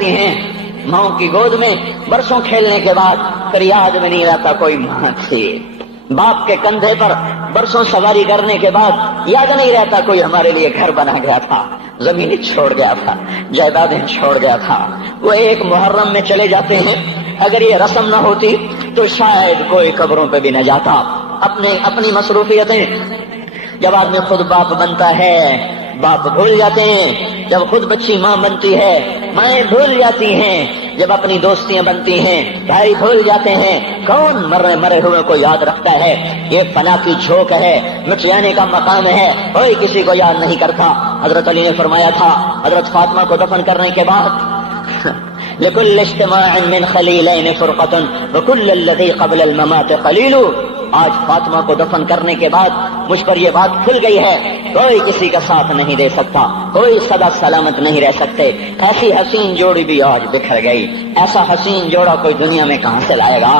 جاتی ہیں ماں کی گود میں برسوں کھیلنے کے بعد پھر یاد میں نہیں رہتا کوئی ماں تھی، باپ کے کندھے پر برسوں سواری کرنے کے بعد یاد نہیں رہتا کوئی ہمارے لیے گھر بنا گیا تھا، زمینیں چھوڑ گیا تھا، جائیدادیں چھوڑ گیا تھا۔ وہ ایک محرم میں چلے جاتے ہیں، اگر یہ رسم نہ ہوتی تو شاید کوئی قبروں پہ بھی نہ جاتا۔ اپنی مصروفیتیں، جب آدمی خود باپ بنتا ہے باپ بھول جاتے ہیں، جب خود بچی ماں بنتی ہے مائیں بھول جاتی ہیں، جب اپنی دوستیاں بنتی ہیں بھائی بھول جاتے ہیں۔ کون مرے ہوئے کو یاد رکھتا ہے؟ یہ فنا کی جھوک ہے، مٹ جانے کا مقام ہے، کوئی کسی کو یاد نہیں کرتا۔ حضرت علی نے فرمایا تھا حضرت فاطمہ کو دفن کرنے کے بعد لكل اجتماع من خلیلین فرقۃ وكل الذی قبل الممات قلیل۔ آج فاطمہ کو دفن کرنے کے بعد مجھ پر یہ بات کھل گئی ہے، کوئی کسی کا ساتھ نہیں دے سکتا، کوئی سدا سلامت نہیں رہ سکتے۔ ایسی حسین جوڑی بھی آج بکھر گئی، ایسا حسین جوڑا کوئی دنیا میں کہاں سے لائے گا؟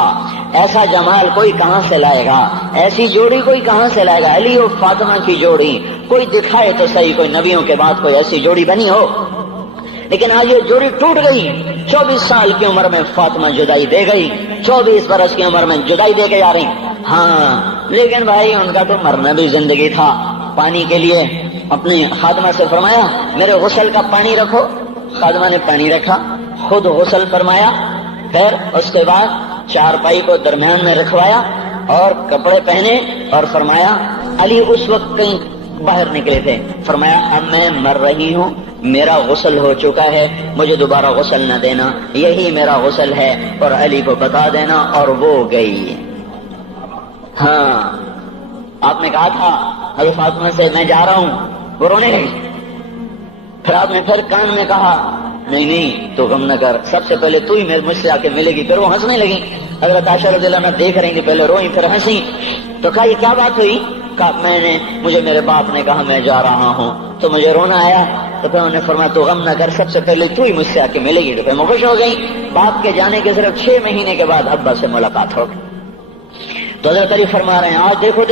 ایسا جمال کوئی کہاں سے لائے گا؟ ایسی جوڑی کوئی کہاں سے لائے گا؟ علی اور فاطمہ کی جوڑی کوئی دکھائے تو صحیح، کوئی نبیوں کے بعد کوئی ایسی جوڑی بنی ہو۔ لیکن آج یہ جوڑی ٹوٹ گئی۔ 24 سال کی عمر میں فاطمہ جدائی دے گئی، 24 برس کی عمر میں جدائی دے کے جا رہی۔ ہاں لیکن بھائی ان کا تو مرنا بھی زندگی تھا۔ پانی کے لیے اپنی خادمہ سے فرمایا میرے غسل کا پانی رکھو، خادمہ نے پانی رکھا، خود غسل فرمایا، پھر اس کے بعد چارپائی کو درمیان میں رکھوایا اور کپڑے پہنے اور فرمایا علی اس وقت کہیں باہر نکلے تھے، فرمایا اب میں مر رہی ہوں، میرا غسل ہو چکا ہے، مجھے دوبارہ غسل نہ دینا، یہی میرا غسل ہے اور علی کو بتا دینا۔ اور وہ گئی۔ ہاں آپ نے کہا تھا حضرت فاطمہ سے میں جا رہا ہوں، وہ رونے لگی۔ پھر آپ نے پھر کان میں کہا نہیں تو غم نہ کر، سب سے پہلے تو ہی مجھ سے آ کے ملے گی۔ پھر وہ ہنسنے لگی۔ حضرت عائشہ رضی اللہ عنہا دیکھ رہی تھی، پہلے روئی پھر ہنسی۔ تو کہا یہ کیا بات ہوئی؟ کہا مجھے میرے باپ نے کہا میں جا رہا ہوں تو مجھے رونا آیا، تو پھر انہوں نے فرمایا تو غم نہ کر، سب سے پہلے تو ہی مجھ سے آ کے ملے گی۔ تو پھر میں خوش ہو گئی۔ باپ کے جانے کے صرف 6 مہینے کے بعد ابا سے ملاقات ہو گئی۔ تو حضرت علی فرما رہے ہیں آج دیکھو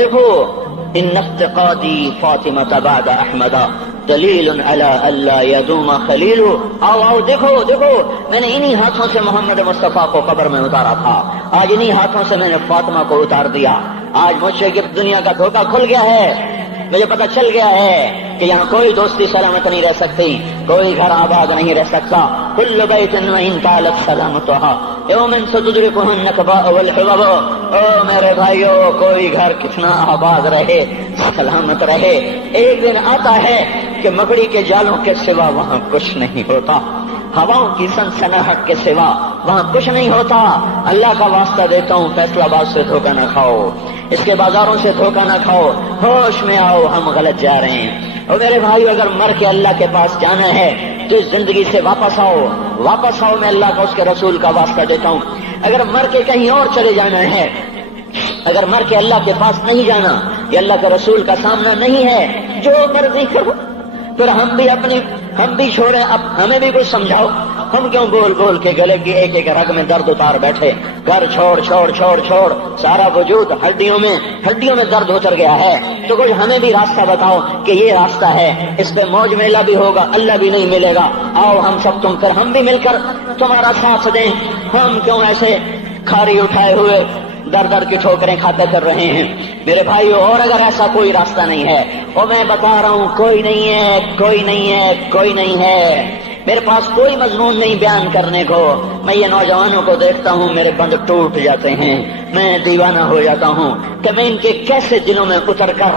ان افتقادی فاطمہ بعد احمد دلیل علی اللہ یدوم خلیل۔ آؤ دیکھو میں نے انہی ہاتھوں سے محمد مصطفیٰ کو قبر میں اتارا تھا، آج انہی ہاتھوں سے میں نے فاطمہ کو اتار دیا۔ آج مجھ سے دنیا کا دھوکہ کھل گیا ہے، مجھے پتہ چل گیا ہے کہ یہاں کوئی دوستی سلامت نہیں رہ سکتی، کوئی گھر آباد نہیں رہ سکتا۔ کل بیت وإن طالت سلامتها یوم ستدركه النكباء والحباب۔ او میرے بھائیو، کوئی گھر کتنا آباد رہے، سلامت رہے، ایک دن آتا ہے کہ مکڑی کے جالوں کے سوا وہاں کچھ نہیں ہوتا، ہواؤں کی سنسناہٹ کے سوا وہاں کچھ نہیں ہوتا۔ اللہ کا واسطہ دیتا ہوں فیصلہ آباد سے دھوکہ نہ کھاؤ، اس کے بازاروں سے دھوکہ نہ کھاؤ، ہوش میں آؤ، ہم غلط جا رہے ہیں۔ اور میرے بھائی اگر مر کے اللہ کے پاس جانا ہے تو اس زندگی سے واپس آؤ، میں اللہ کا اس کے رسول کا واسطہ دیتا ہوں۔ اگر مر کے کہیں اور چلے جانا ہے، اگر مر کے اللہ کے پاس نہیں جانا یا اللہ کے رسول کا سامنا نہیں ہے، جو مرضی کرو، پھر ہم بھی چھوڑیں، اب ہمیں بھی کچھ سمجھاؤ۔ ہم کیوں بول کے گلے کی ایک ایک رگ میں درد اتار بیٹھے؟ گھر چھوڑ سارا وجود ہڈیوں میں درد اتر گیا ہے، تو کچھ ہمیں بھی راستہ بتاؤ کہ یہ راستہ ہے، اس پہ موج میلہ بھی ہوگا، اللہ بھی نہیں ملے گا۔ آؤ ہم سب پھر ہم بھی مل کر تمہارا ساتھ دیں۔ ہم کیوں ایسے کھاری اٹھائے ہوئے در کی ٹھوکریں کھاتے پھر رہے ہیں؟ میرے بھائیو، اور اگر ایسا کوئی راستہ نہیں ہے، اور میں بتا رہا ہوں کوئی نہیں ہے، میرے پاس کوئی مضمون نہیں بیان کرنے کو۔ میں یہ نوجوانوں کو دیکھتا ہوں، میرے بند ٹوٹ جاتے ہیں، میں دیوانہ ہو جاتا ہوں کہ میں ان کے کیسے دلوں میں اتر کر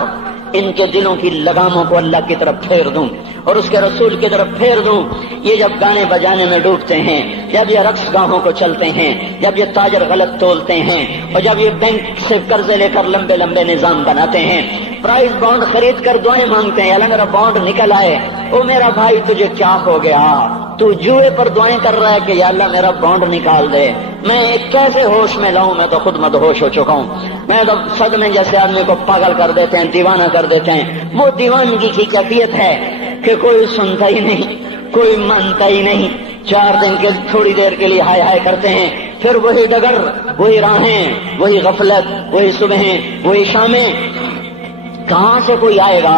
ان کے دلوں کی لگاموں کو اللہ کی طرف پھیر دوں اور اس کے رسول کی طرف پھیر دوں۔ یہ جب گانے بجانے میں ڈوبتے ہیں، جب یہ رقص گاہوں کو چلتے ہیں، جب یہ تاجر غلط تولتے ہیں، اور جب یہ بینک سے قرضے لے کر لمبے لمبے نظام بناتے ہیں، پرائز بانڈ خرید کر دعائیں مانگتے ہیں اللہ میرا بانڈ نکل آئے۔ او میرا بھائی، تجھے کیا ہو گیا؟ تو جوئے پر دعائیں کر رہا ہے کہ یا اللہ میرا بانڈ نکال دے۔ میں کیسے ہوش میں لاؤں؟ میں تو خود مدہوش ہو چکا ہوں۔ میں تو صدمے جیسے آدمی کو پاگل کر دیتے ہیں، دیوانہ کر دیتے ہیں۔ وہ دیوانگی کی کیفیت ہے کہ کوئی سنتا ہی نہیں، کوئی مانتا ہی نہیں۔ 4 دن کے تھوڑی دیر کے لیے ہائے ہائے کرتے ہیں، پھر وہی ڈگر، وہی راہیں، وہی غفلت، وہی صبحیں، وہی شامیں۔ کہاں سے کوئی آئے گا؟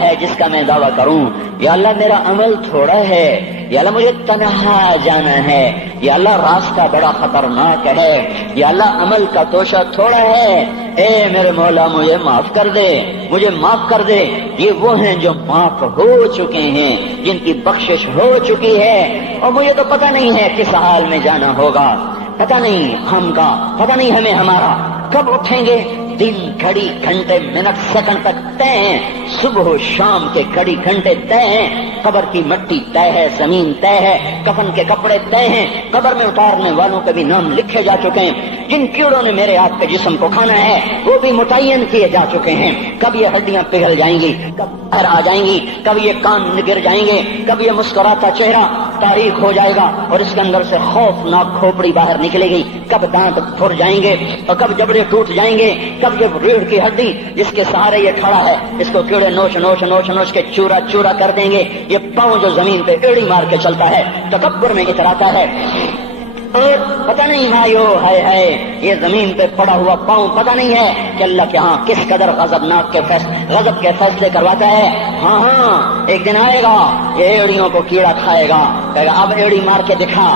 ہے جس کا میں دعویٰ کروں؟ یا اللہ میرا عمل تھوڑا ہے، یا اللہ مجھے تنہا جانا ہے، یا اللہ راستہ بڑا خطرناک ہے، یا اللہ عمل کا توشہ تھوڑا ہے، اے میرے مولا مجھے معاف کر دے، مجھے معاف کر دے۔ یہ وہ ہیں جو معاف ہو چکے ہیں، جن کی بخشش ہو چکی ہے، اور مجھے تو پتہ نہیں ہے کس حال میں جانا ہوگا، پتہ نہیں ہم کا، پتہ نہیں ہمیں ہمارا کب اٹھیں گے۔ دن گھڑی گھنٹے منٹ سیکنڈ تک طے ہیں، صبح و شام کے گھڑی گھنٹے طے ہیں، قبر کی مٹی طے ہے، زمین طے ہے، کفن کے کپڑے طے ہیں، قبر میں اتارنے والوں کے بھی نام لکھے جا چکے ہیں، جن کیڑوں نے میرے آپ کے جسم کو کھانا ہے وہ بھی متعین کیے جا چکے ہیں۔ کب یہ ہڈیاں پگھل جائیں گی، کب باہر آ جائیں گی، کب یہ کان گر جائیں گے، کب یہ مسکراتا چہرہ تاریخ ہو جائے گا اور اس کے اندر سے خوفناک کھوپڑی باہر نکلے گی، کب دانت پھر جائیں گے اور کب جبڑے ٹوٹ جائیں گے، کب یہ ریڑھ کی ہڈی جس کے سہارے یہ کھڑا ہے اس کو کیڑے نوچ نوچ نوچ نوچ کے چورا چورا کر دیں گے، یہ پاؤں جو زمین پہ ایڑی مار کے چلتا ہے تکبر میں اتراتا ہے، اور پتہ نہیں بھائیو ہے یہ زمین پہ پڑا ہوا پاؤں پتہ نہیں ہے کہ اللہ کے ہاں کس قدر غضب کے فیصلے کرواتا ہے۔ ہاں ایک دن آئے گا یہ ایڑیوں کو کیڑا کھائے گا، کہے گا اب ایڑی مار کے دکھا،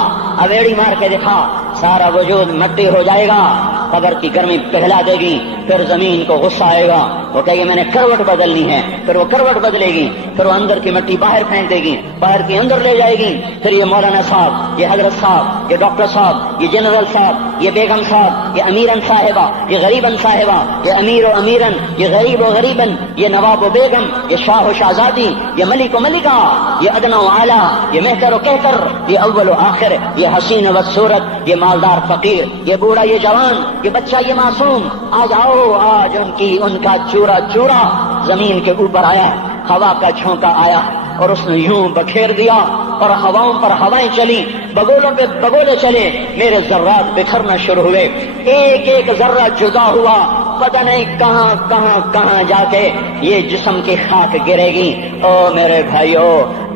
اب ایڑی مار کے دکھا، سارا وجود مٹی ہو جائے گا، قبر کی گرمی پگھلا دے گی، پھر زمین کو غصہ آئے گا، وہ کہے گی میں نے کروٹ بدلنی ہے، پھر وہ کروٹ بدلے گی، پھر وہ اندر کی مٹی باہر پھینک دے گی، باہر کی اندر لے جائے گی، پھر یہ مولانا صاحب، یہ حضرت صاحب، یہ ڈاکٹر صاحب، یہ جنرل صاحب، یہ بیگم صاحب، یہ امیرن صاحبہ، یہ غریبن صاحبہ، یہ امیر و امیرن، یہ غریب و غریبن، یہ نواب و بیگم، یہ شاہ و شہزادی، یہ ملک و ملکہ، یہ ادنا و اعلیٰ، یہ مہتر و کہتر، یہ اول و آخر، یہ حسین و صورت، یہ مالدار فقیر، یہ بوڑھا یہ جوان، یہ بچہ یہ معصوم، آج آؤ، آج ان کا چورا چورا زمین کے اوپر آیا، ہوا کا جھونکا آیا اور اس نے یوں بکھیر دیا اور ہواؤں پر ہوائیں چلی، بگولوں پہ بگولے چلے، میرے ذرات بکھرنا شروع ہوئے، ایک ایک ذرہ جدا ہوا، پتہ نہیں کہاں کہاں کہاں جا کے یہ جسم کی خاک گرے گی۔ او میرے بھائیو،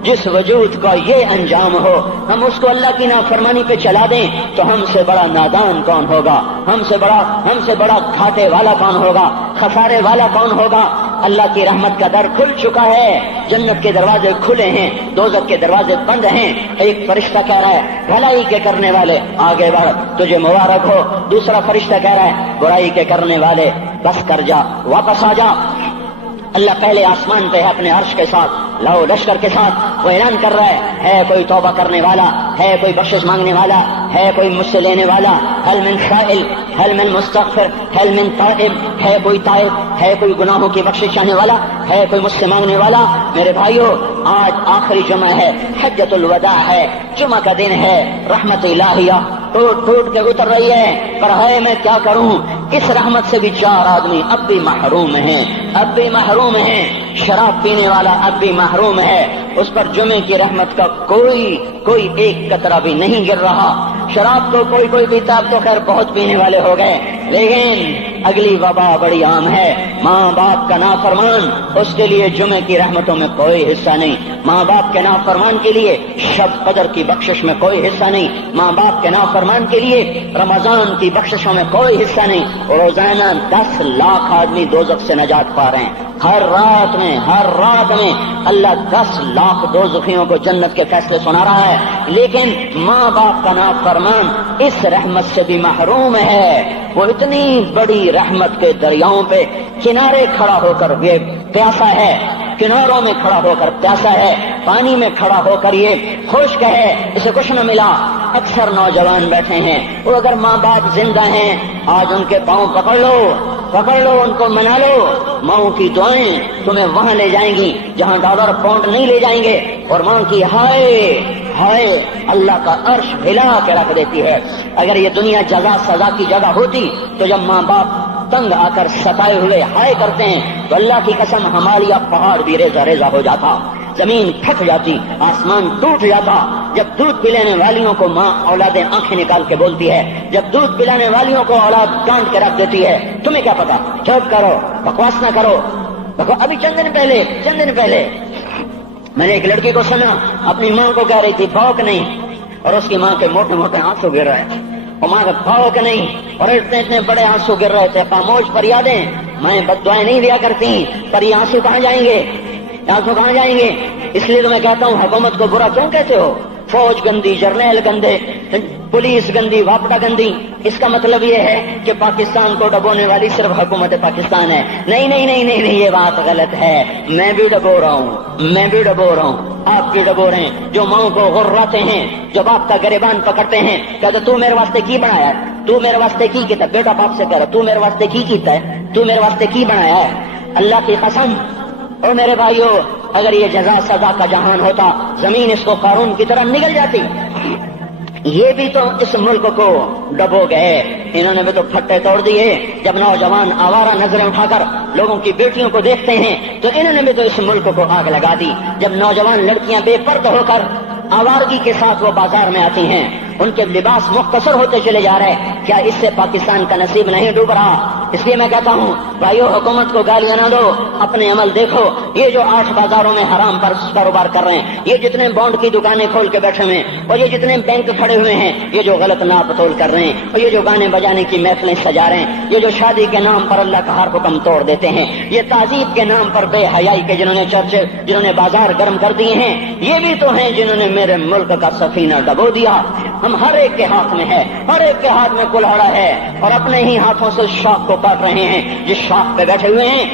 جس وجود کا یہ انجام ہو، ہم اس کو اللہ کی نافرمانی پہ چلا دیں تو ہم سے بڑا نادان کون ہوگا، ہم سے بڑا گھاٹے والا کون ہوگا، خسارے والا کون ہوگا۔ اللہ کی رحمت کا در کھل چکا ہے، جنت کے دروازے کھلے ہیں، دوزخ کے دروازے بند ہیں۔ ایک فرشتہ کہہ رہا ہے بھلائی کے کرنے والے آگے بڑھ، تجھے مبارک ہو، دوسرا فرشتہ کہہ رہا ہے برائی کے کرنے والے بس کر جا، واپس آ جا۔ اللہ پہلے آسمان پہ ہے اپنے عرش کے ساتھ، لاؤ لشکر کے ساتھ، وہ اعلان کر رہا ہے کوئی توبہ کرنے والا، ہے کوئی بخشش مانگنے والا، ہے کوئی مجھ سے لینے والا، هل من سائل، هل من مستغفر، هل من تائب، ہے کوئی تائب، ہے کوئی گناہوں کی بخشش چاہنے والا، ہے کوئی مجھ سے مانگنے والا۔ میرے بھائیو، آج آخری جمعہ ہے، حجۃ الوداع ہے، جمعہ کا دن ہے، رحمت الہیہ ٹوٹ ٹوٹ کے اتر رہی ہے، پر ہے میں کیا کروں، اس رحمت سے بھی 4 آدمی اب بھی محروم ہیں، اب بھی محروم ہیں۔ شراب پینے والا اب بھی محروم ہے، اس پر جمعے کی رحمت کا کوئی ایک قطرہ بھی نہیں گر رہا۔ شراب تو کوئی پیتا، اب تو خیر بہت پینے والے ہو گئے، لیکن اگلی وبا بڑی عام ہے، ماں باپ کا نافرمان، اس کے لیے جمعے کی رحمتوں میں کوئی حصہ نہیں، ماں باپ کے نافرمان کے لیے شب قدر کی بخشش میں کوئی حصہ نہیں، ماں باپ کے نافرمان کے لیے رمضان کی بخششوں میں کوئی حصہ نہیں۔ اور روزانہ 10 لاکھ آدمی دوزخ سے نجات پا رہے ہیں، ہر رات میں اللہ 10 لاکھ دوزخیوں کو جنت کے فیصلے سنا رہا ہے، لیکن ماں باپ کا نافرمان اس رحمت سے بھی محروم ہے۔ وہ اتنی بڑی رحمت کے دریاؤں پہ کنارے کھڑا ہو کر یہ پیاسا ہے، کناروں میں کھڑا ہو کر پیاسا ہے، پانی میں کھڑا ہو کر یہ خشک ہے، اسے کچھ نہ ملا۔ اکثر نوجوان بیٹھے ہیں، وہ اگر ماں باپ زندہ ہیں آج ان کے پاؤں پکڑ لو، ان کو منا لو، ماں کی دعائیں تمہیں وہاں لے جائیں گی جہاں ڈالر پاؤنڈ نہیں لے جائیں گے، اور ماں کی ہائے اللہ کا عرش ہلا کے رکھ دیتی ہے۔ اگر یہ دنیا جزا سزا کی جگہ ہوتی تو جب ماں باپ تنگ آ کر ستائے ہوئے ہائے کرتے ہیں تو اللہ کی قسم ہمالیہ پہاڑ بھی ریزہ ریزہ ہو جاتا، زمین پھٹ جاتی، آسمان ٹوٹ جاتا۔ جب دودھ پلانے والیوں کو ماں اولادیں آنکھیں نکال کے بولتی ہے، جب دودھ پلانے والیوں کو اولاد کاٹ کے رکھ دیتی ہے، تمہیں کیا پتا، چپ کرو، بکواس نہ کرو۔ ابھی چند دن پہلے میں نے ایک لڑکی کو سنا، اپنی ماں کو کہہ رہی تھی بھوک نہیں، اور اس کی ماں کے موٹے موٹے آنسو گر رہے، اور ماں کا بھوک نہیں، اور اتنے بڑے آنسو گر رہے تھے، خاموش فریادیں، میں بد دعائیں نہیں دیا کرتی، پر یہ آنسو کہاں جائیں گے؟ آنسو کہاں جائیں گے؟ اس لیے تو میں کہتا ہوں حکومت کو برا کیوں کہتے ہو؟ فوج گندی، جرنیل گندے، پولیس گندی، واپڈا گندی، اس کا مطلب یہ ہے کہ پاکستان کو ڈبونے والی صرف حکومت پاکستان ہے؟ نہیں نہیں نہیں نہیں نہیں، یہ بات غلط ہے۔ میں بھی ڈبو رہا ہوں، میں بھی ڈبو رہا ہوں، آپ بھی ڈبو رہے ہیں۔ جو ماؤں کو غراتے ہیں، جو باپ کا گریبان پکڑتے ہیں، کہتے تو میرے واسطے کی بنایا ہے، تو میرے واسطے کی کیتا؟ بیٹا باپ سے کہہ رہا تو میرے واسطے کی کیتا ہے، تو میرے واسطے کی بنایا ہے؟ اللہ کی قسم اور میرے بھائیوں، اگر یہ جزا سزا کا جہان ہوتا، زمین اس کو قارون کی طرح نگل جاتی۔ یہ بھی تو اس ملک کو ڈبو گئے، انہوں نے بھی تو پھٹے توڑ دیے۔ جب نوجوان آوارہ نظریں اٹھا کر لوگوں کی بیٹیوں کو دیکھتے ہیں تو انہوں نے بھی تو اس ملک کو آگ لگا دی۔ جب نوجوان لڑکیاں بے پردہ ہو کر آوارگی کے ساتھ وہ بازار میں آتی ہیں، ان کے لباس مختصر ہوتے چلے جا رہے ہیں، کیا اس سے پاکستان کا نصیب نہیں ڈوب رہا؟ اس لیے میں کہتا ہوں بھائیو، حکومت کو گالیاں نہ دو، اپنے عمل دیکھو۔ یہ جو 8 بازاروں میں حرام پر کاروبار کر رہے ہیں، یہ جتنے بانڈ کی دکانیں کھول کے بیٹھے ہوئے ہیں، اور یہ جتنے بینک کھڑے ہوئے ہیں، یہ جو غلط ناپ تول کر رہے ہیں، اور یہ جو گانے بجانے کی محفلیں سجا رہے ہیں، یہ جو شادی کے نام پر اللہ کا ہر حکم توڑ دیتے ہیں، یہ تعذیب کے نام پر بے حیائی کے جنہوں نے چرچے، جنہوں نے بازار گرم کر دیے ہیں، یہ بھی تو ہیں جنہوں نے میرے ملک کا سفینہ ڈبو دیا۔ ہم ہر ایک کے ہاتھ میں ہے، ہر ایک کے ہاتھ میں کلہاڑا ہے، اور اپنے ہی ہاتھوں سے شاخ کو کاٹ رہے ہیں جس شاخ پہ بیٹھے ہوئے ہیں۔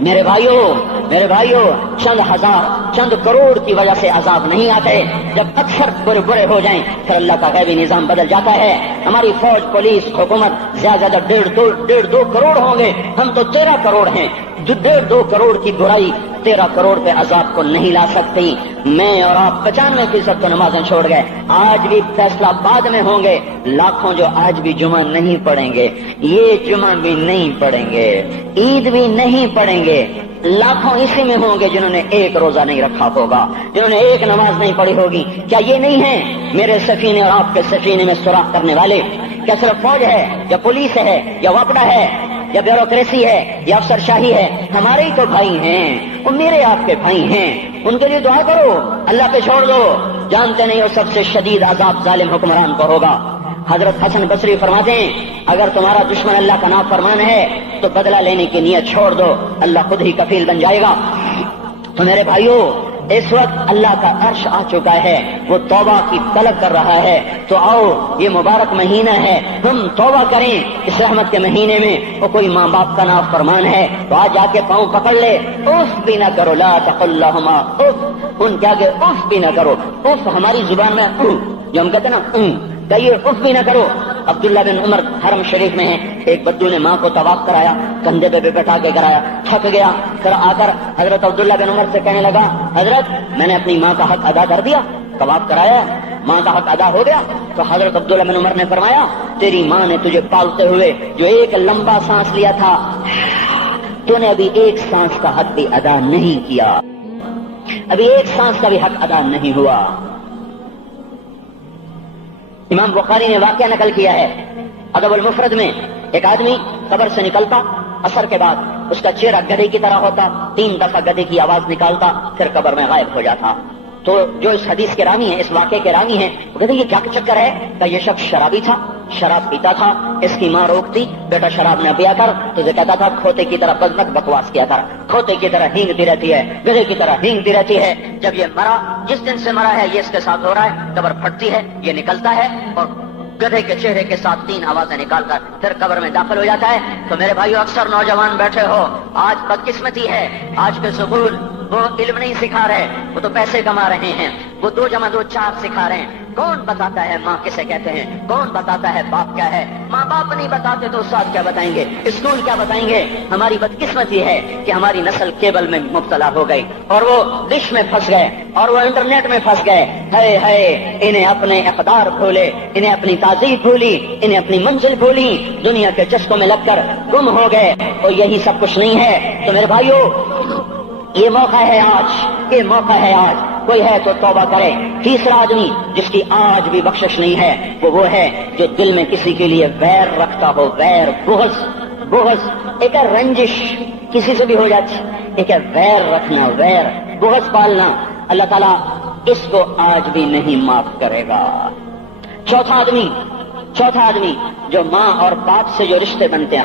میرے بھائیوں، چند ہزار، چند کروڑ کی وجہ سے عذاب نہیں آتے، جب اکثر برے ہو جائیں پھر اللہ کا غیبی نظام بدل جاتا ہے۔ ہماری فوج، پولیس، حکومت زیادہ 1.5-2 کروڑ ہوں گے، ہم تو 13 کروڑ ہیں۔ 1.5-2 کروڑ کی برائی 13 کروڑ پہ عذاب کو نہیں لا سکتی۔ میں اور آپ 95% تو نمازیں چھوڑ گئے، آج بھی فیصلہ بعد میں ہوں گے۔ لاکھوں جو آج بھی جمعہ نہیں پڑھیں گے، یہ جمعہ بھی نہیں پڑھیں گے، عید بھی نہیں پڑھیں گے، لاکھوں اسی میں ہوں گے جنہوں نے ایک روزہ نہیں رکھا ہوگا، جنہوں نے ایک نماز نہیں پڑھی ہوگی۔ کیا یہ نہیں ہے میرے سفینے اور آپ کے سفینے میں سوراخ کرنے والے؟ کیا صرف فوج ہے یا پولیس ہے یا وپڈا ہے یا بیوروکریسی ہے یا افسر شاہی ہے؟ ہمارے ہی تو بھائی ہیں، وہ میرے آپ کے بھائی ہیں، ان کے لیے دعا کرو، اللہ پہ چھوڑ دو۔ جانتے نہیں وہ سب سے شدید عذاب ظالم حکمران کو ہوگا۔ حضرت حسن بصری فرماتے ہیں اگر تمہارا دشمن اللہ کا نافرمان ہے تو بدلہ لینے کی نیت چھوڑ دو، اللہ خود ہی کفیل بن جائے گا۔ تو میرے بھائیوں، اس وقت اللہ کا عرش آ چکا ہے، وہ توبہ کی طلب کر رہا ہے۔ تو آؤ، یہ مبارک مہینہ ہے، ہم توبہ کریں اس رحمت کے مہینے میں۔ وہ کوئی ماں باپ کا نافرمان ہے تو آج جا کے پاؤں پکڑ لے، اف بھی نہ کرو، لا تقل لہما اف، ان کے آگے اف بھی نہ کرو۔ اف ہماری زبان میں جو ہم کہتے ہیں نا، کہیے اف بھی نہ کرو۔ عبداللہ بن عمر حرم شریف میں ہیں، ایک بدو نے ماں کو طواف کرایا، کندھے پہ بٹھا کے کرایا، تھک گیا، پھر آ کر حضرت عبداللہ بن عمر سے کہنے لگا حضرت میں نے اپنی ماں کا حق ادا کر دیا، طواف کرایا، ماں کا حق ادا ہو گیا۔ تو حضرت عبداللہ بن عمر نے فرمایا تیری ماں نے تجھے پالتے ہوئے جو ایک لمبا سانس لیا تھا، تو نے ابھی ایک سانس کا حق بھی ادا نہیں کیا، ابھی ایک سانس کا بھی حق ادا نہیں ہوا۔ امام بخاری نے واقعہ نقل کیا ہے ادب المفرد میں، ایک آدمی قبر سے نکلتا، عصر کے بعد اس کا چہرہ گدھے کی طرح ہوتا، 3 دفعہ گدھے کی آواز نکالتا، پھر قبر میں غائب ہو جاتا۔ تو جو اس حدیث کے راوی ہیں، اس واقعے کے راوی ہیں، وہ کہتے ہیں یہ کیا چکر ہے؟ کہ یہ شخص شرابی تھا، شراب پیتا تھا، اس کی ماں روکتی بیٹا شراب نہ پیا کر، تو یہ کہتا تھا کھوتے کی طرح بزمت بکواس کیا کر، کھوتے کی طرح ہینگتی رہتی ہے، گدھے کی طرح ہینگتی رہتی ہے۔ جب یہ مرا، جس دن سے مرا ہے یہ اس کے ساتھ ہو رہا ہے، قبر پھٹتی ہے، یہ نکلتا ہے اور گدھے کے چہرے کے ساتھ 3 آوازیں نکال کر پھر قبر میں داخل ہو جاتا ہے۔ تو میرے بھائیو، اکثر نوجوان بیٹھے ہو، آج بدقسمتی ہے، آج کے سکول وہ علم نہیں سکھا رہے، وہ تو پیسے کما رہے ہیں، وہ 2 + 2 4 سکھا رہے ہیں۔ کون بتاتا ہے ماں کسے کہتے ہیں؟ کون بتاتا ہے باپ کیا ہے؟ ماں باپ نہیں بتاتے تو استاد کیا بتائیں گے؟ اسکول کیا بتائیں گے؟ ہماری بدقسمتی ہے کہ ہماری نسل کیبل میں مبتلا ہو گئی، اور وہ ڈش میں پھنس گئے، اور وہ انٹرنیٹ میں پھنس گئے۔ ہے انہیں اپنے اقدار بھولے، انہیں اپنی تہذیب بھولی، انہیں اپنی منزل بھولی، دنیا کے چسکوں میں لگ کر گم ہو گئے، اور یہی سب کچھ نہیں ہے۔ تو میرے بھائیو، یہ موقع ہے آج، یہ موقع ہے آج، کوئی ہے تو توبہ کرے۔ تیسرا آدمی جس کی آج بھی بخشش نہیں ہے وہ ہے جو دل میں کسی کے لیے ویر رکھتا ہو، ویر، بغض، ایک ہے رنجش کسی سے بھی ہو جاتی، ایک ہے ویر رکھنا، ویر، بغض پالنا۔ اللہ تعالیٰ اس کو آج بھی نہیں معاف کرے گا۔ چوتھا آدمی جو ماں اور باپ سے جو رشتے بنتے ہیں،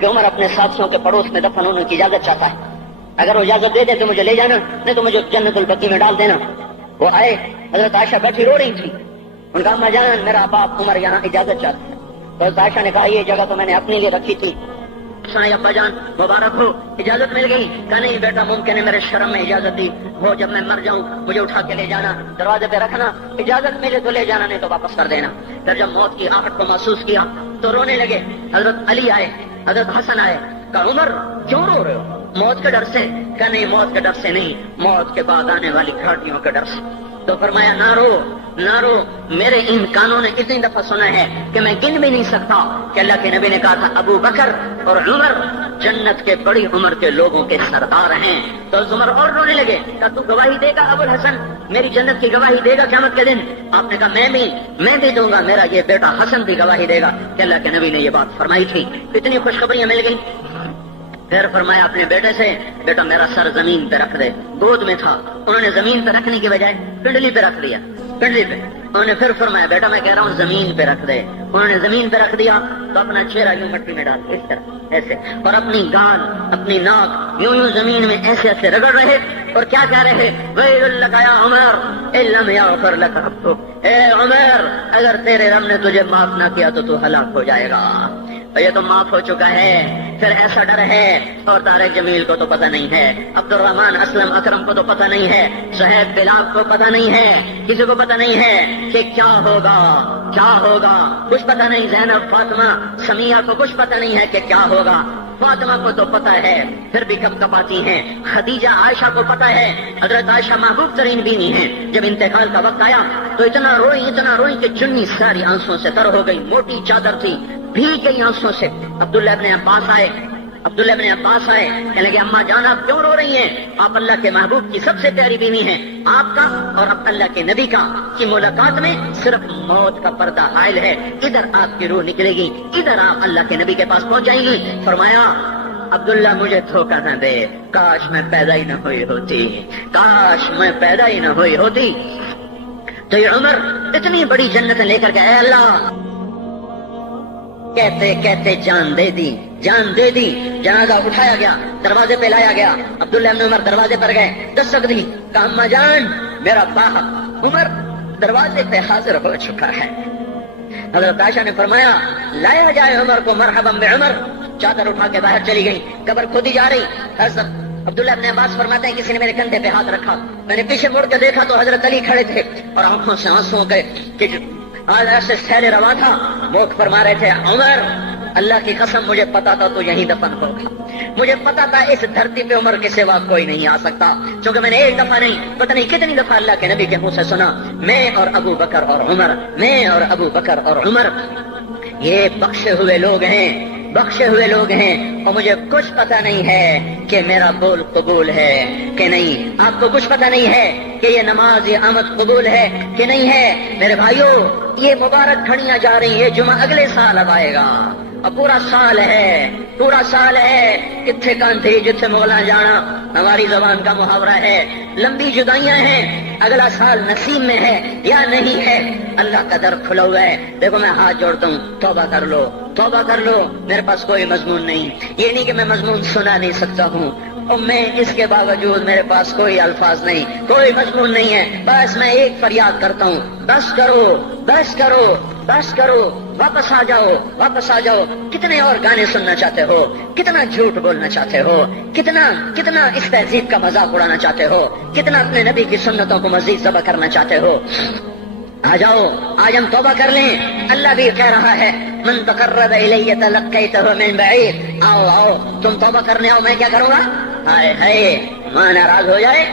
کہ عمر اپنے ساتھیوں کے پڑوس میں دفن ہونے کی اجازت چاہتا ہے، اگر وہ اجازت دے دے تو مجھے لے جانا، نہیں تو مجھے جنت البقیع میں ڈال دینا۔ وہ آئے، حضرت عائشہ بیٹھی رو رہی تھی، ان کا اما جان میرا باپ عمر یہاں اجازت چاہتا ہے۔ تو حضرت عائشہ نے کہا یہ جگہ تو میں نے اپنے لیے رکھی تھی، ابا جان مبارک ہو اجازت مل گئی۔ کہا نہیں بیٹا ممکن ہے میرے شرم میں اجازت دی ہو، جب میں مر جاؤں مجھے اٹھا کے لے جانا، دروازے پہ رکھنا، اجازت ملے تو لے جانا نہیں تو واپس کر دینا۔ پھر جب موت کی آہٹ کو محسوس کیا تو رونے لگے۔ حضرت علی آئے، حضرت حسن آئے، کہا عمر کیوں رو رہے ہو؟ موت کے ڈر سے؟ کہا نہیں موت کے ڈر سے نہیں، موت کے بعد آنے والی گھاٹیوں کے ڈر سے۔ تو فرمایا نہ رو نہ رو، میرے ان کانوں نے اتنی دفعہ سنا ہے کہ میں گن بھی نہیں سکتا کہ اللہ کے نبی نے کہا تھا ابو بکر اور عمر جنت کے بڑی عمر کے لوگوں کے سردار ہیں۔ تو عمر اور رونے لگے، کہا تو گواہی دے گا ابو الحسن، میری جنت کی گواہی دے گا قیامت کے دن؟ آپ نے کہا میں بھی دوں گا، میرا یہ بیٹا حسن بھی گواہی دے گا کہ اللہ کے نبی نے یہ بات فرمائی تھی۔ اتنی خوشخبریاں مل گئی۔ پھر فرمایا اپنے بیٹے سے بیٹا میرا سر زمین پہ رکھ دے، گود میں تھا، انہوں نے زمین پہ رکھنے کی بجائے پنڈلی پہ رکھ دیا، پنڈلی پہ۔ انہوں نے پھر فرمایا بیٹا میں کہہ رہا ہوں زمین پہ رکھ دے، انہوں نے زمین پہ رکھ دیا تو اپنا چہرہ یوں مٹی میں ڈال اس طرح ایسے، اور اپنی گال اپنی ناک یوں زمین میں ایسے ایسے رگڑ رہے اور کیا کہہ رہے ویل لک یا عمر ان لم یغفر لک ربک، اے عمر اگر تیرے رب نے تجھے معاف نہ کیا تو تو ہلاک ہو جائے گا۔ یہ تو معاف ہو چکا ہے، پھر ایسا ڈر ہے، اور طارق جمیل کو تو پتہ نہیں ہے، عبد الرحمن اسلم اکرم کو تو پتہ نہیں ہے، صہیب بلال کو پتہ نہیں ہے، کسی کو پتہ نہیں ہے کہ کیا ہوگا کیا ہوگا، کچھ پتہ نہیں۔ زینب فاطمہ سمیہ کو کچھ پتہ نہیں ہے کہ کیا ہوگا، فاطمہ کو تو پتہ ہے پھر بھی کب کپاتی ہیں، خدیجہ عائشہ کو پتہ ہے، حضرت عائشہ محبوب ترین بیوی ہیں، جب انتقال کا وقت آیا تو اتنا روئی کہ چنی ساری آنسوں سے تر ہو گئی، موٹی چادر تھی بھیگ گئی آنسوں سے۔ عبداللہ ابن عباس آئے کہنے لگے اماں جان آپ کیوں رو رہی ہیں؟ آپ اللہ کے محبوب کی سب سے پیاری بیوی ہیں، آپ کا اور اب اللہ کے نبی کا کی ملاقات میں صرف موت کا پردہ حائل ہے، ادھر آپ کی روح نکلے گی، ادھر آپ اللہ کے نبی کے پاس پہنچ جائیں گی۔ فرمایا عبداللہ مجھے دھوکہ نہ دے، کاش میں پیدا ہی نہ ہوئی ہوتی، کاش میں پیدا ہی نہ ہوئی ہوتی۔ تو یہ عمر اتنی بڑی جنت لے کر گئے، اللہ کہتے کہتے جان دے دی، جنازہ اٹھایا گیا، دروازے پہ لایا گیا، عبداللہ ابن عمر دروازے پر گئے، دستک دی، کہا اماں جان میرا باپ عمر دروازے پہ حاضر ہو چکا ہے۔ حضرت عائشہ نے فرمایا لایا جائے عمر کو، مرحبا بعمر۔ چادر اٹھا کے باہر چلی گئی، قبر کھودی جا رہی۔ حضرت عبداللہ ابن عباس فرماتے ہیں کسی نے میرے کندھے پہ ہاتھ رکھا، میں نے پیچھے مڑ کے دیکھا تو حضرت علی کھڑے تھے اور آنکھوں سے آنسوں کے آج ایسے سیل روا تھا، موت فرما رہے تھے عمر اللہ کی قسم مجھے پتا تھا تو یہیں دفن ہوگا، مجھے پتا تھا اس دھرتی پہ عمر کے سوا کوئی نہیں آ سکتا، چونکہ میں نے ایک دفعہ نہیں پتہ نہیں کتنی دفعہ اللہ کے نبی کے منہ سے سنا میں اور ابو بکر اور عمر، میں اور ابو بکر اور عمر یہ بخشے ہوئے لوگ ہیں اور مجھے کچھ پتہ نہیں ہے کہ میرا بول قبول ہے کہ نہیں، آپ کو کچھ پتہ نہیں ہے کہ یہ نماز یہ آمد قبول ہے کہ نہیں ہے۔ میرے بھائیوں یہ مبارک گھڑیاں جا رہی ہیں، جمعہ اگلے سال اب آئے گا اور پورا سال ہے کتھے کانٹھی جتھے مولا جانا، ہماری زبان کا محاورہ ہے، لمبی جدائیاں ہیں، اگلا سال نصیب میں ہے یا نہیں ہے، اللہ کا در کھلا ہوا ہے۔ دیکھو میں ہاتھ جوڑتا ہوں، توبہ کر لو، میرے پاس کوئی مضمون نہیں، یہ نہیں کہ میں مضمون سنا نہیں سکتا ہوں اور میں اس کے باوجود میرے پاس کوئی الفاظ نہیں، کوئی مضمون نہیں ہے، بس میں ایک فریاد کرتا ہوں بس کرو، واپس آ جاؤ۔ کتنے اور گانے سننا چاہتے ہو، کتنا جھوٹ بولنا چاہتے ہو، کتنا اس تہذیب کا مذاق اڑانا چاہتے ہو، کتنا اپنے نبی کی سنتوں کو مزید ذبح کرنا چاہتے ہو، آ جاؤ آج ہم توبہ کر لیں۔ اللہ بھی کہہ رہا ہے من تقرب الی تلقیتہ من بعید، آؤ تم توبہ کرنے آؤ، میں کیا کروں گا؟ ہائے ماں ناراض ہو جائے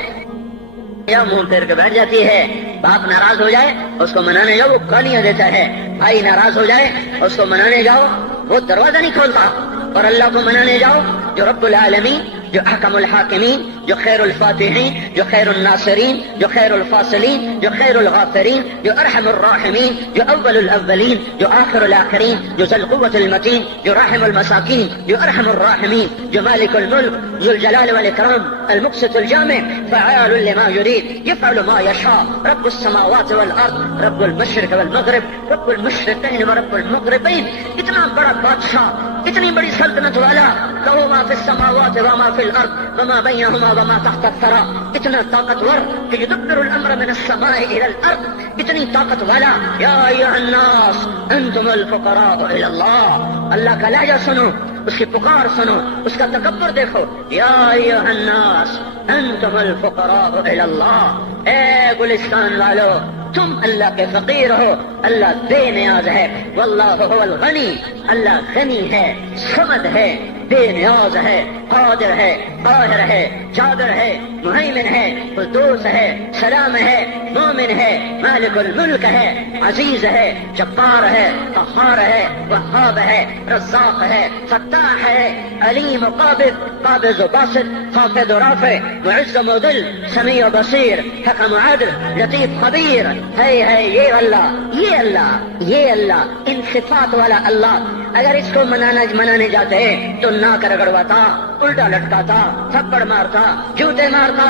یا منہ پھیر کے بیٹھ جاتی ہے، باپ ناراض ہو جائے اس کو منانے جاؤ وہ گالیاں دیتا ہے، بھائی ناراض ہو جائے اس کو منانے جاؤ وہ دروازہ نہیں کھولتا، اور اللہ کو منانے جاؤ جو رب العالمین، جو احکم الحاکمین، جو خیر الفاتحین، جو خیر الناصرین، جو خیر الفاصلین، جو خیر الغافرین، جو ارحم الراحمین، جو اول الاولین، جو آخر الاخرین، جو ذو القوة المتین، جو راحم المساکین، جو ارحم الراحمین، جو مالک الملک ذو الجلال والاکرام المقسط الجامع فعال لما يريد يفعل ما يشاء رب السماوات والارض رب المشرق والمغرب رب المشرقین ورب المغربین۔ اتنا بڑا بادشاہ اتنی بڑی سلطنت والا، لہو ما فی السماوات وما فی الارض وما بینہما وما تحت الثری، اتنا طاقتور کہ یدبر الامر من السماء الى الارض، اتنی طاقت والا. یا ایھا الناس انتم الفقراء الی اللہ. اللہ کا لہجہ سنو، اس کی پکار سنو، اس کا تکبر دیکھو. یا ایھا الناس انتم الفقراء الی اللہ. اے گلستان والو، تم اللہ کے فقیر ہو، اللہ بے نیاز ہے. واللہ هو الغنی، اللہ غنی ہے، صمد ہے، بے نیاز ہے، قادر ہے، قاہر ہے، جابر ہے، مہیمن ہے، قدوس ہے، سلام ہے، مومن ہے، مالک الملک ہے، عزیز ہے، جبار ہے، قہار ہے، وہاب ہے، رزاق ہے، فتاح ہے، علیم و قابض، قابض و باسط، خافض و رافع، معز و مذل، سمیع و بصیر، حکم و عدل، لطیف خبیر. ہے یہ اللہ، یہ اللہ، یہ اللہ، ان صفات والا اللہ. اگر اس کو منانے جاتے تو ناک رگڑواتا، الٹا لٹکاتا، تھپڑ مارتا، جوتے مارتا،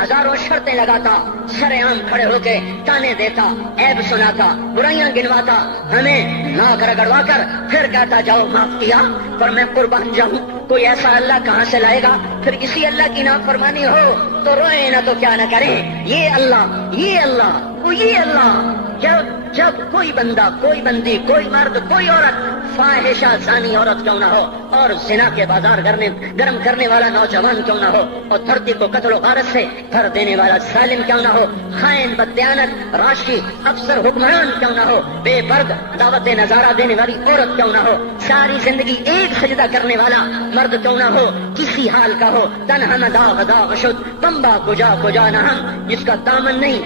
ہزاروں شرطیں لگاتا، سرے عام کھڑے ہو کے تانے دیتا، عیب سناتا، برائیاں گنواتا، ہمیں ناک رگڑوا کر پھر کہتا جاؤ معاف کیا پر میں قربان جاؤں. کوئی ایسا اللہ کہاں سے لائے گا؟ پھر کسی اللہ کی نافرمانی ہو تو روئے نہ تو کیا نہ کریں. یہ اللہ، یہ اللہ، یہ اللہ. جب کوئی بندہ، کوئی بندی، کوئی مرد، کوئی عورت فاحشہ زانی عورت کیوں نہ ہو، اور زنا کے بازار گرم کرنے والا نوجوان کیوں نہ ہو، اور دھرتی کو قتل و غارت سے بھر دینے والا ظالم کیوں نہ ہو، خائن، بددیانت، راشی، افسر، حکمران کیوں نہ ہو، بے پرد دعوت نظارہ دینے والی عورت کیوں نہ ہو، ساری زندگی ایک سجدہ کرنے والا مرد کیوں نہ ہو، کسی حال کا ہو، تنہا نہ داغ داغ شد بمبا کجا نہ ہم، جس کا دامن نہیں،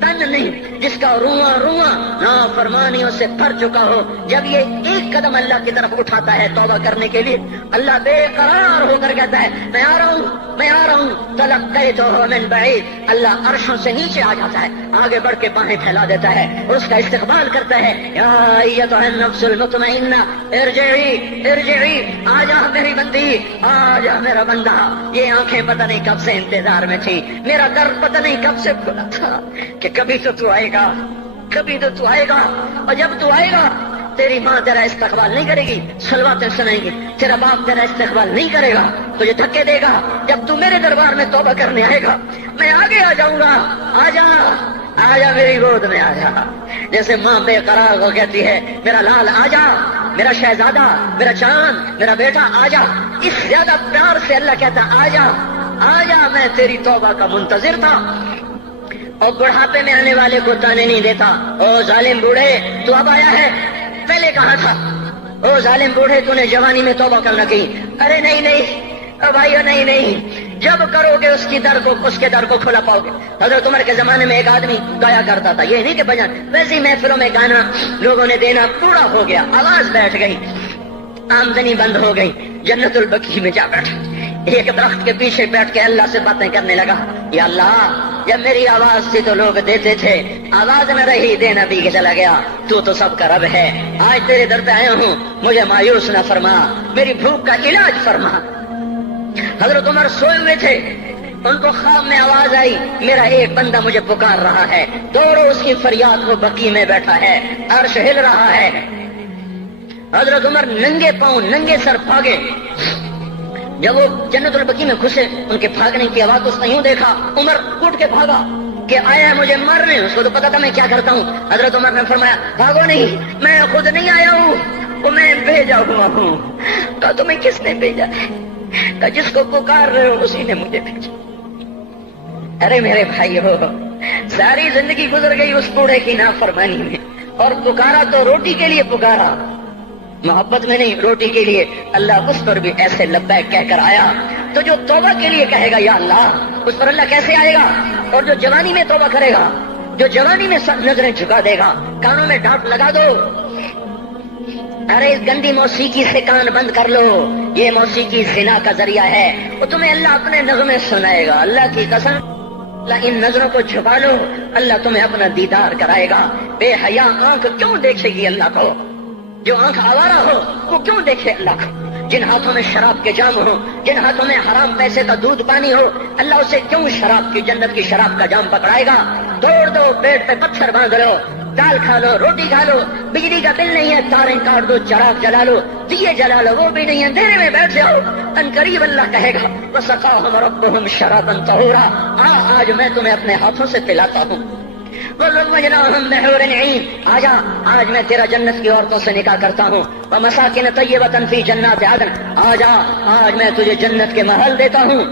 تن نہیں، جس کا رواں نافرمانیوں سے بھر چکا ہو. جب یہ ایک قدم اللہ کی طرف اٹھاتا ہے توبہ کرنے کے لیے، اللہ بے قرار ہو کر کہتا ہے میں آ رہا ہوں، میں آ رہا ہوں. تلقیتہ من بعید، اللہ عرشوں سے نیچے آ جاتا ہے، آگے بڑھ کے باہیں پھیلا دیتا ہے، اس کا استقبال کرتا ہے. یا ایتھا النفس المطمئنہ ارجعی، آ جا میری بندی، آ جا میرا بندہ. یہ آنکھیں پتہ نہیں کب سے انتظار میں تھی، میرا در پتہ نہیں کب سے کھلا تھا کہ کبھی تو آئے گا، کبھی تو آئے گا. اور جب تو آئے گا تیری ماں تیرا استقبال نہیں کرے گی، صلواتیں سنائیں گی، تیرا باپ تیرا استقبال نہیں کرے گا، تجھے دھکے دے گا. جب تو میرے دربار میں توبہ کرنے آئے گا میں آگے آ جاؤں گا. آ جا میری گود میں آ جا. جیسے ماں بے قرار ہو کہتی ہے میرا لال آ جا، میرا شہزادہ، میرا چاند، میرا بیٹا آ جا، اس زیادہ پیار سے اللہ کہتا آ جا، میں تیری توبہ کا منتظر تھا. اور بڑھاپے میں آنے والے کو تانے نہیں دیتا. او ظالم بوڑھے تو اب آیا ہے، پہلے کہاں تھا؟ او ظالم بوڑھے تو نے جوانی میں توبہ کرنا کی. ارے نہیں بھائیو، نہیں، جب کرو گے اس کے در کو کھلا پاؤ گے. حضرت عمر کے زمانے میں ایک آدمی گایا کرتا تھا، یہ نہیں کہ بجان، ویسے ہی محفلوں میں گانا لوگوں نے دینا پورا ہو گیا، آواز بیٹھ گئی، آمدنی بند ہو گئی. جنت البقیع میں جا بیٹھا، ایک درخت کے پیچھے بیٹھ کے اللہ سے باتیں کرنے لگا. یا اللہ، جب میری آواز تھی تو لوگ دیتے تھے، آواز نہ رہی دینا بھی چلا گیا. تو سب کا رب ہے. آج تیرے در پہ آیا ہوں، مجھے مایوس نہ فرما، میری بھوک کا علاج فرما. حضرت عمر سوئے ہوئے تھے، ان کو خواب میں آواز آئی میرا ایک بندہ مجھے پکار رہا ہے. دوڑو اس کی فریاد، وہ بقیع میں بیٹھا ہے، عرش ہل رہا ہے. حضرت عمر ننگے پاؤں ننگے سر بھاگے. جب وہ جنت البقیع میں گھسے، ان کے بھاگنے کی آواز اس نے یوں دیکھا، عمر اٹھ کے بھاگا کہ آیا ہے مجھے مارنے. اس کو تو پتا تھا میں کیا کرتا ہوں. حضرت عمر نے فرمایا بھاگو نہیں، میں خود نہیں آیا ہوں، وہ میں بھیجا ہوا ہوں. کہا تمہیں کس نے بھیجا ہے؟ کہا جس کو پکار رہے ہو اسی نے مجھے بھیجا. ارے میرے بھائی ہو، ساری زندگی گزر گئی اس بوڑھے کی نافرمانی میں، اور پکارا تو روٹی کے لیے پکارا، محبت میں نہیں، روٹی کے لیے. اللہ اس پر بھی ایسے لبیک کہہ کر آیا. تو جو توبہ کے لیے کہے گا یا اللہ، اس پر اللہ کیسے آئے گا؟ اور جو جوانی میں توبہ کرے گا، جو جوانی میں سب نظریں جھکا دے گا، کانوں میں ڈانٹ لگا دو، ارے اس گندی موسیقی سے کان بند کر لو، یہ موسیقی زنا کا ذریعہ ہے، وہ تمہیں اللہ اپنے نغمے سنائے گا. اللہ کی قسم، اللہ ان نظروں کو چھپا لو، اللہ تمہیں اپنا دیدار کرائے گا. بے حیا آنکھ کیوں دیکھے گی اللہ کو؟ جو آنکھ آوارہ ہو وہ کیوں دیکھے اللہ کو؟ جن ہاتھوں میں شراب کے جام ہو، جن ہاتھوں میں حرام پیسے کا دودھ پانی ہو، اللہ اسے کیوں شراب کی، جنت کی شراب کا جام پکڑائے گا؟ توڑ دو، پیٹ پہ پتھر باندھ لو، دال کھا لو، روٹی کھا لو، بجلی کا بل نہیں ہے تاریں کاٹ دو، چراغ جلا لو، دیے جلا لو، وہ بھی نہیں ہے، اندھیرے میں بیٹھ جاؤ، ان قریب اللہ کہے گا وسقاہم ربہم شرابا طہورا، آج میں تمہیں اپنے ہاتھوں سے پلاتا ہوں، وزوجناہم بحور عین، آج میں تیرا جنت کی عورتوں سے نکاح کرتا ہوں، ومساکن طیبۃ فی جنات عدن، آج میں تجھے جنت کے محل دیتا ہوں۔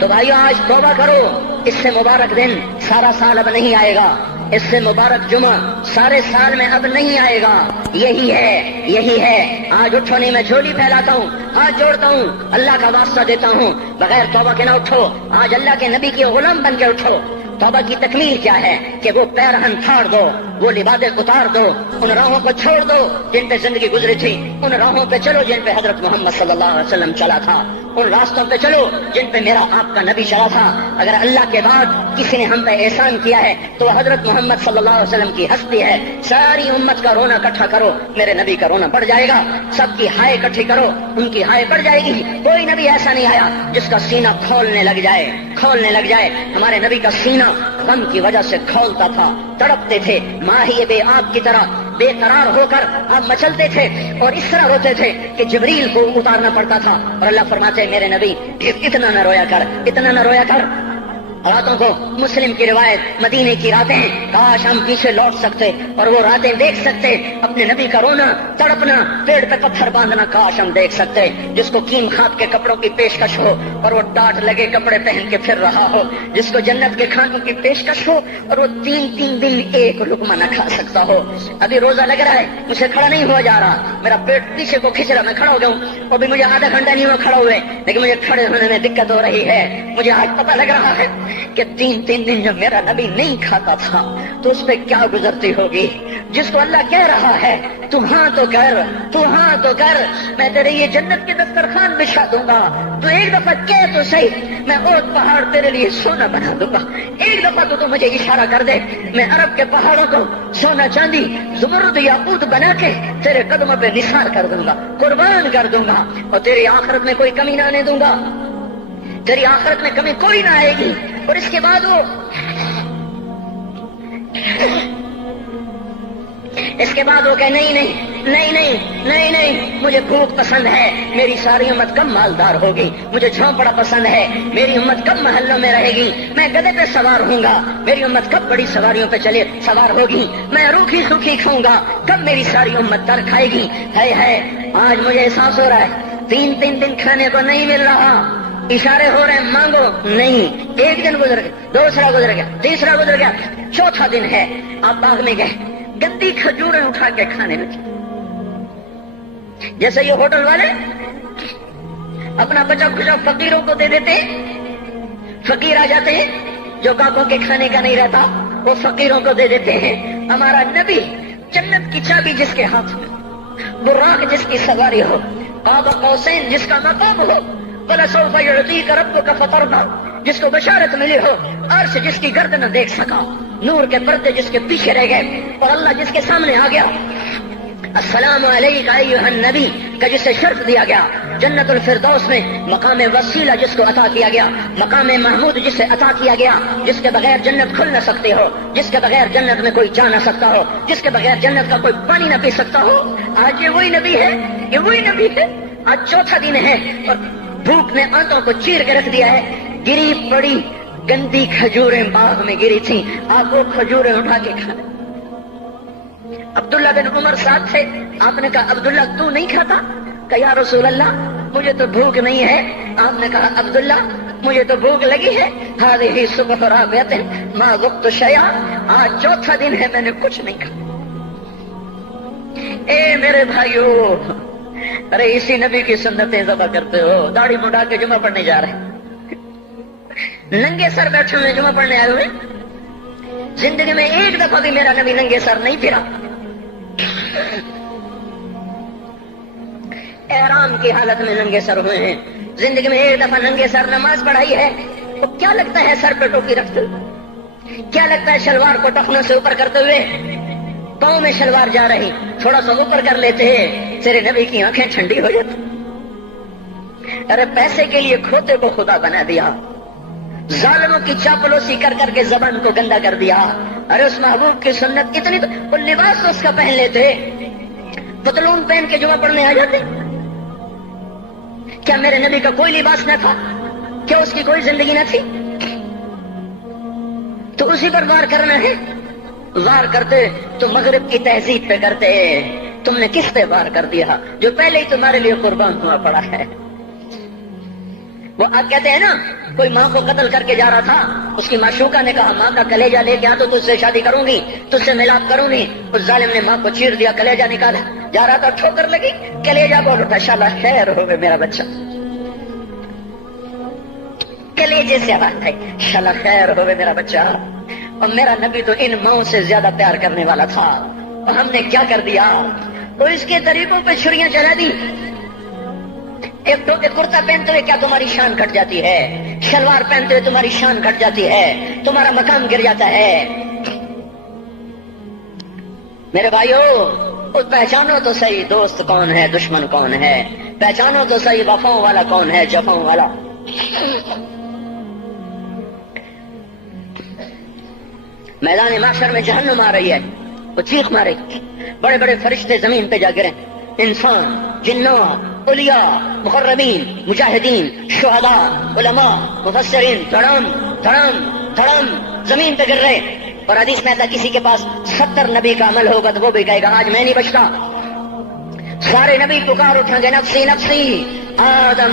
تو بھائیو آج توبہ کرو، اس سے مبارک دن سارا سال اب نہیں آئے گا، اس سے مبارک جمعہ سارے سال میں اب نہیں آئے گا، یہی ہے۔ آج اٹھو نہیں، میں جھولی پھیلاتا ہوں، ہاتھ جوڑتا ہوں، اللہ کا واسطہ دیتا ہوں، بغیر توبہ کے نہ اٹھو، آج اللہ کے نبی کی غلام بن کے اٹھو۔ توبہ کی تکمیل کیا ہے کہ وہ پیرہن پھاڑ دو، وہ لبادیں اتار دو، ان راہوں کو چھوڑ دو جن پہ زندگی گزری تھی، ان راہوں پہ چلو جن پہ حضرت محمد صلی اللہ علیہ وسلم چلا تھا، ان راستوں پہ چلو جن پہ میرا آپ کا نبی چلا تھا۔ اگر اللہ کے بعد کسی نے ہم پہ احسان کیا ہے تو حضرت محمد صلی اللہ علیہ وسلم کی ہستی ہے۔ ساری امت کا رونا اکٹھا کرو، میرے نبی کا رونا بڑھ جائے گا، سب کی ہائے اکٹھی کرو، ان کی ہائے بڑھ جائے گی۔ کوئی نبی ایسا نہیں آیا جس کا سینہ کھولنے لگ جائے۔ ہمارے نبی کا سینہ غم کی وجہ سے کھولتا تھا، تڑپتے تھے، ماہی بے آب کی طرح بے قرار ہو کر آپ مچلتے تھے اور اس طرح روتے تھے کہ جبریل کو اتارنا پڑتا تھا، اور اللہ فرماتے میرے نبی اتنا نہ رویا کر۔ راتوں کو مسلم کی روایت، مدینے کی راتیں، کاش ہم پیچھے لوٹ سکتے اور وہ راتیں دیکھ سکتے، اپنے نبی کا رونا تڑپنا، پیڑ پہ پتھر باندھنا کاش ہم دیکھ سکتے، جس کو کیم خات کے کپڑوں کی پیشکش ہو اور وہ ٹاٹ لگے کپڑے پہن کے پھر رہا ہو، جس کو جنت کے کھانوں کی پیشکش ہو اور وہ تین دن ایک لقمہ نہ کھا سکتا ہو۔ ابھی روزہ لگ رہا ہے، مجھے کھڑا نہیں ہوا جا رہا، میرا پیٹ پیچھے کو کھینچ رہا، میں کھڑا ہو گیا ہوں، اور بھی مجھے آدھا گھنٹہ نہیں ہوا کھڑا ہوئے، لیکن مجھے کھڑے ہونے میں دقت ہو رہی ہے۔ مجھے آج پتہ لگ رہا ہے کہ تین دن جب میرا نبی نہیں کھاتا تھا تو اس پہ کیا گزرتی ہوگی، جس کو اللہ کہہ رہا ہے تو ہاں تو کر، میں تیرے یہ جنت کے دسترخوان بچھا دوں گا، تو ایک دفعہ کہہ تو صحیح، میں احد پہاڑ تیرے لیے سونا بنا دوں گا، ایک دفعہ تو مجھے اشارہ کر دے، میں عرب کے پہاڑوں کو سونا چاندی زمرد یاقوت بنا کے تیرے قدموں پہ نثار کر دوں گا، قربان کر دوں گا، اور تیری آخرت میں کوئی کمی نہ آنے دوں گا، تیری آخرت میں کمی کوئی نہ آئے گی۔ اور اس کے بعد وہ کہ نہیں، مجھے بھوک پسند ہے، میری ساری امت کم مالدار ہوگی، مجھے جھونپڑا پسند ہے، میری امت کم محلوں میں رہے گی، میں گدھے پہ سوار ہوں گا، میری امت کب بڑی سواریوں پہ سوار ہوگی، میں روکھی سوکھی کھاؤں گا، کب میری ساری امت تر کھائے گی۔ ہے آج مجھے احساس ہو رہا ہے، تین دن کھانے کو نہیں مل رہا، اشارے ہو رہے ہیں مانگو نہیں، ایک دن گزر گیا، دوسرا گزر گیا، تیسرا گزر گیا، چوتھا دن ہے، آپ باغ میں گئے، گندی کھجوریں اٹھا کے کھانے لگے، جیسے یہ ہوٹل والے اپنا بچا کھچا فقیروں کو دے دیتے، فقیر آ جاتے ہیں جو گاہکوں کے کھانے کا نہیں رہتا، وہ فقیروں کو دے دیتے ہیں۔ ہمارا نبی جنت کی چابی جس کے ہاتھ میں، براق جس کی سواری ہو، قاب قوسین جس کا مقام ہو، وَلَسَوْفَ يُعْطِيكَ رَبُّكَ فَتَرْضَىٰ جس کو بشارت ملی ہو، عرش جس کی گردن نہ دیکھ سکا، نور کے پردے جس کے پیچھے رہ گئے، اور اللہ جس کے سامنے آ گیا، السلام علیکہ ایھا النبی کا جسے شرف دیا گیا، جنت الفردوس میں مقام وسیلہ جس کو عطا کیا گیا، مقام محمود جسے عطا کیا گیا، جس کے بغیر جنت کھل نہ سکتی ہو، جس کے بغیر جنت میں کوئی جا نہ سکتا ہو، جس کے بغیر جنت کا کوئی پانی نہ پی سکتا ہو، آج یہ وہی نبی ہے، آج چوتھا دن ہے اور بھوک نے آنتوں کو چیر کے رکھ دیا ہے، گری پڑی گندی کھجوریں باغ میں گری تھیں، آپ وہ کھجوریں اٹھا کے کھا۔ عبداللہ بن عمر ساتھ تھے، آپ نے کہا عبداللہ تو نہیں کھاتا؟ کہ یا رسول اللہ مجھے تو بھوک نہیں ہے۔ آپ نے کہا عبداللہ مجھے تو بھوک لگی ہے، ہذہ صبح رابعۃ ما ذقت شیئا، آج چوتھا دن ہے میں نے کچھ نہیں کھایا۔ اے میرے بھائیو، ارے اسی نبی کی سنتیں ذبح کرتے ہو، داڑھی منڈا کے جمعہ پڑھنے جا رہے ہیں، ننگے سر بیٹھے ہوئے جمعہ پڑھنے آئے ہوئے، زندگی میں ایک دفعہ بھی میرا نبی ننگے سر نہیں پھرا، احرام کی حالت میں ننگے سر ہوئے ہیں، زندگی میں ایک دفعہ ننگے سر نماز پڑھائی ہے، تو کیا لگتا ہے سر پہ ٹوپی رکھتے ہوئے، کیا لگتا ہے شلوار کو ٹخنوں سے اوپر کرتے ہوئے، پاؤں میں شلوار جا رہی، تھوڑا سا اوپر کر لیتے ہیں، تیرے نبی کی آنکھیں ٹھنڈی ہو جاتی۔ ارے پیسے کے لیے کھوتے کو خدا بنا دیا، ظالموں کی چاپلوسی کر کر کے زبان کو گندا کر دیا. ارے اس محبوب کی سنت اتنی تو وہ لباس تو اس کا پہن لیتے, پتلون پہن کے جمعہ پڑھنے آ جاتے. کیا میرے نبی کا کوئی لباس نہ تھا؟ کیا اس کی کوئی زندگی نہ تھی؟ تو اسی پر وار کرنا ہے. وار کرتے تو مغرب کی تہذیب پہ کرتے. تم نے کس پہ وار کر دیا جو پہلے ہی تمہارے لیے قربان ہوا پڑا ہے؟ وہ آپ کہتے ہیں نا, کوئی ماں کو قتل کر کے جا رہا تھا, اس کی معشوقہ نے کہا ماں کا کلیجہ لے کے آ تو تجھ سے شادی کروں گی, تجھ سے ملاپ کروں گی. اس ظالم نے ماں کو چیر دیا, کلیجہ نکالا, جا رہا تھا ٹھوکر لگی, کلیجہ بول اٹھا, شالا خیر ہوگا میرا بچہ. کلیجے سے آواز ہے, شالا خیر ہوگا میرا بچہ. اور میرا نبی تو ان ماؤں سے زیادہ پیار کرنے والا تھا, اور ہم نے کیا کر دیا؟ تو اس کے طریقوں پہ چھریاں چلا دی. ایک کرتا پہنتے ہوئے کیا تمہاری شان گھٹ جاتی ہے؟ شلوار پہنتے ہوئے تمہاری شان گھٹ جاتی ہے, تمہارا مقام گر جاتا ہے. میرے بھائیو, پہچانو تو صحیح دوست کون ہے, دشمن کون ہے. پہچانو تو صحیح وفاؤں والا کون ہے, جفاؤں والا. میدان محشر میں جہنم آ رہی ہے, وہ چیخ مارے, بڑے بڑے فرشتے زمین پہ جا گرے, انسان, جنوں, اولیاء, مقربین, مجاہدین, شہداء, علماء, مفسرین, دھڑام دھڑام دھڑام زمین پہ گر رہے. اور حدیث میں آتا کسی کے پاس 70 نبی کا عمل ہوگا تو وہ بھی کہے گا آج میں نہیں بچتا. سارے نبی پکار اٹھیں گے, نفسی نفسی, آدم